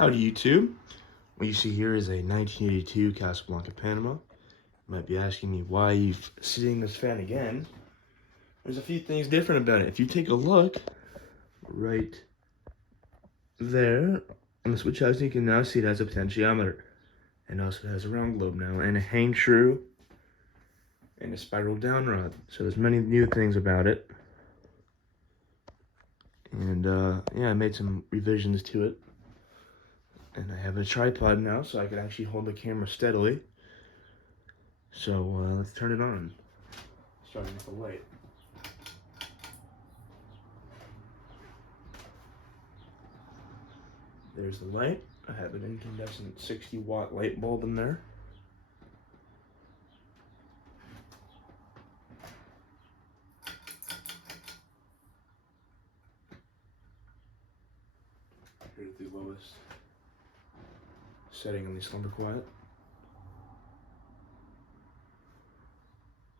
Howdy YouTube. What you see here is a 1982 Casablanca Panama. You might be asking me why you're seeing this fan again. There's a few things different about it. If you take a look right there on the switch housing, you can now see it has a potentiometer. And also it has a round globe now, and a hangtru, and a spiral downrod. So there's many new things about it. And yeah, I made some revisions to it. And I have a tripod now, so I can actually hold the camera steadily. So let's turn it on. Starting with the light. There's the light. I have an incandescent 60-watt light bulb in there. Here's the lowest setting on the slumber quiet.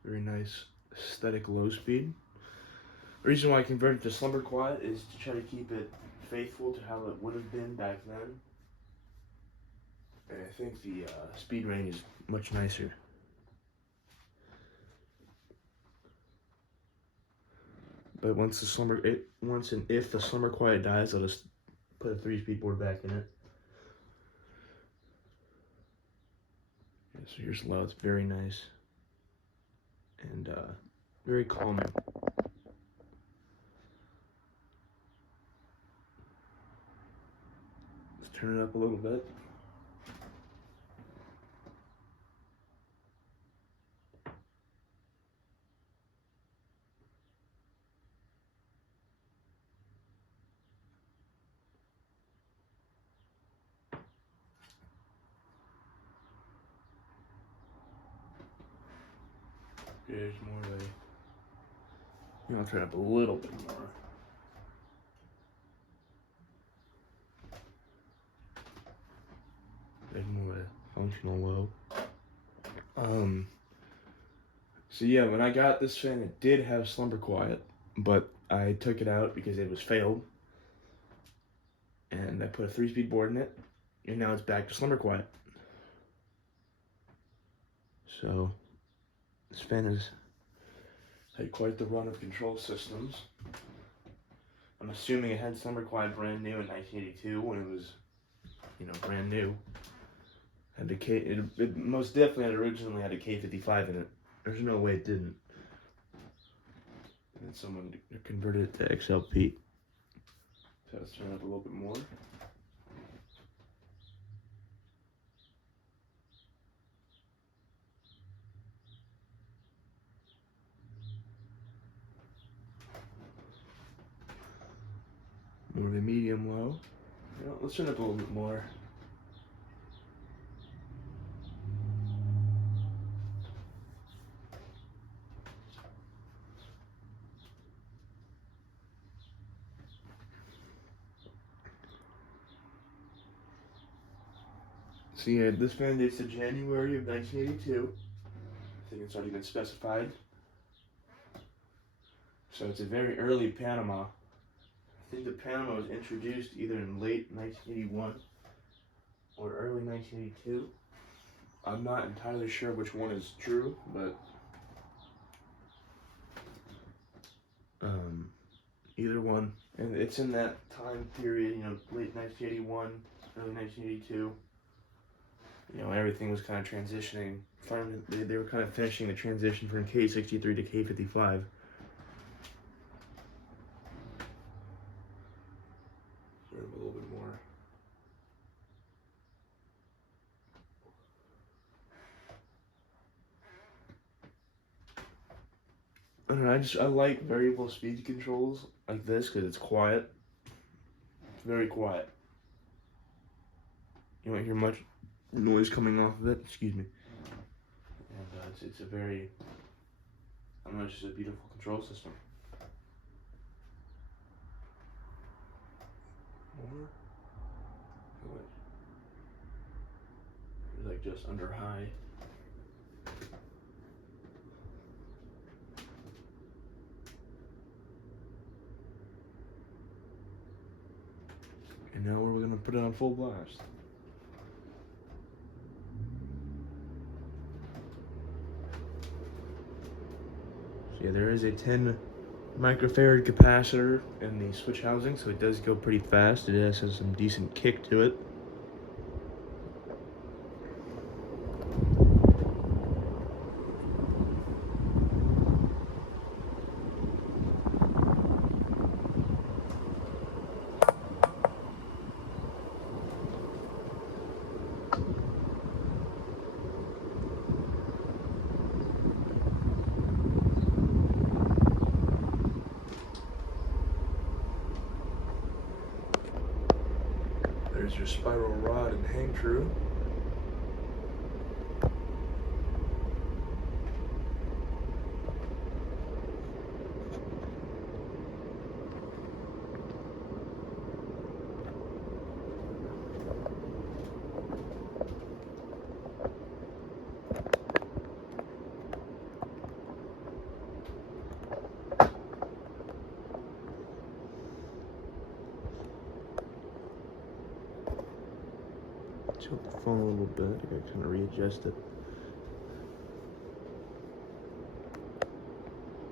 Very nice aesthetic low speed. The reason why I converted to slumber quiet is to try to keep it faithful to how it would have been back then. And I think the speed range is much nicer. But once and if the slumber quiet dies, I'll just put a 3-speed board back in it. Yeah, so here's low. It's very nice and very calming. Let's turn it up a little bit. There's more of a... I'll turn it up a little bit more. There's more of a functional low. So yeah, when I got this fan, it did have slumber quiet, but I took it out because it was failed. And I put a 3-speed board in it, and now it's back to slumber quiet. So this fan has had quite the run of control systems. I'm assuming it had slumber quiet brand new in 1982 when it was, brand new. Had it most definitely originally had a K55 in it. There's no way it didn't. And then someone converted it to XLP. So let's turn it up a little bit more. More of a medium low. Let's turn it up a little bit more. So yeah, this fan dates to January of 1982. I think it's already been specified. So it's a very early Panama. I think the Panama was introduced either in late 1981 or early 1982. I'm not entirely sure which one is true, but either one. And it's in that time period, late 1981, early 1982. Everything was kind of transitioning. They were kind of finishing the transition from K63 to K55. A little bit more. I don't know, I like variable speed controls like this because it's quiet. It's very quiet. You won't hear much noise coming off of it. Excuse me. And it's a very, I don't know, it's just a beautiful control system. More. Like just under high. And now we're going gonna put it on full blast. So yeah, there is a 10 microfarad capacitor in the switch housing, so it does go pretty fast. It has some decent kick to it. There's your spiral rod and hangtru. Tilt the phone a little bit. I gotta kind of readjust it.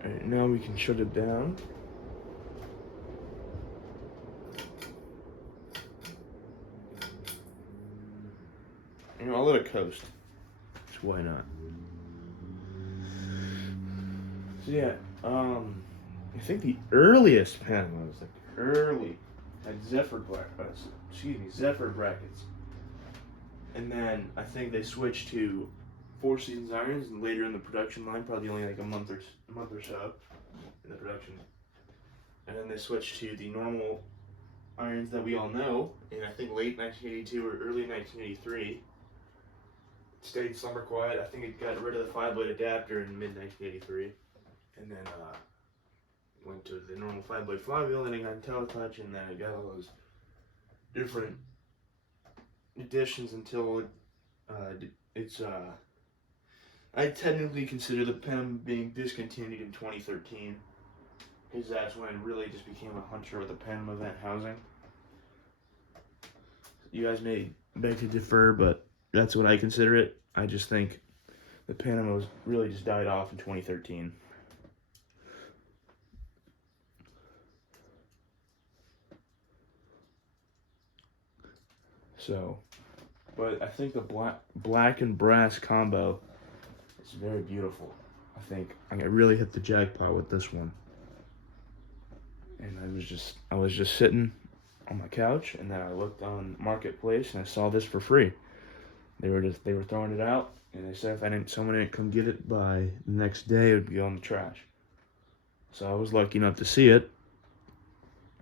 Alright, now we can shut it down. And I'll let it coast. So why not? So yeah, I think the earliest Panamas, like early, had Zephyr brackets. And then I think they switched to 4 seasons irons, and later in the production line, probably only like a month or so in the production. And then they switched to the normal irons that we all know in, I think, late 1982 or early 1983. It stayed slumber quiet. I think it got rid of the 5-blade adapter in mid 1983, and then went to the normal 5-blade flywheel. Then it got IntelliTouch, and then it got all those different additions until I technically consider the Panama being discontinued in 2013, because that's when it really just became a hunter with the Panama vent housing. You guys may beg to differ, but that's what I consider it. I just think the Panamas really just died off in 2013. So, but I think the black and brass combo is very beautiful. I think I really hit the jackpot with this one. And I was just sitting on my couch, and then I looked on Marketplace and I saw this for free. They were throwing it out, and they said if someone didn't come get it by the next day, it would be on the trash. So I was lucky enough to see it,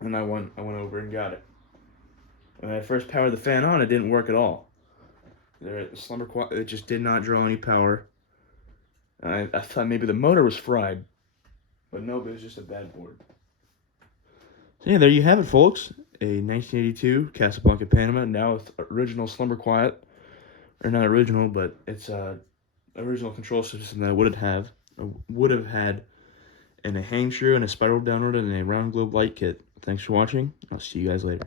and I went over and got it. When I first powered the fan on, it didn't work at all. The slumber it just did not draw any power. I thought maybe the motor was fried, but no, it was just a bad board. So yeah, there you have it, folks. A 1982 Casablanca Panama, now with original slumber quiet, or not original, but it's a original control system that I would have had, and a hangtru and a spiral downrod and a round globe light kit. Thanks for watching. I'll see you guys later.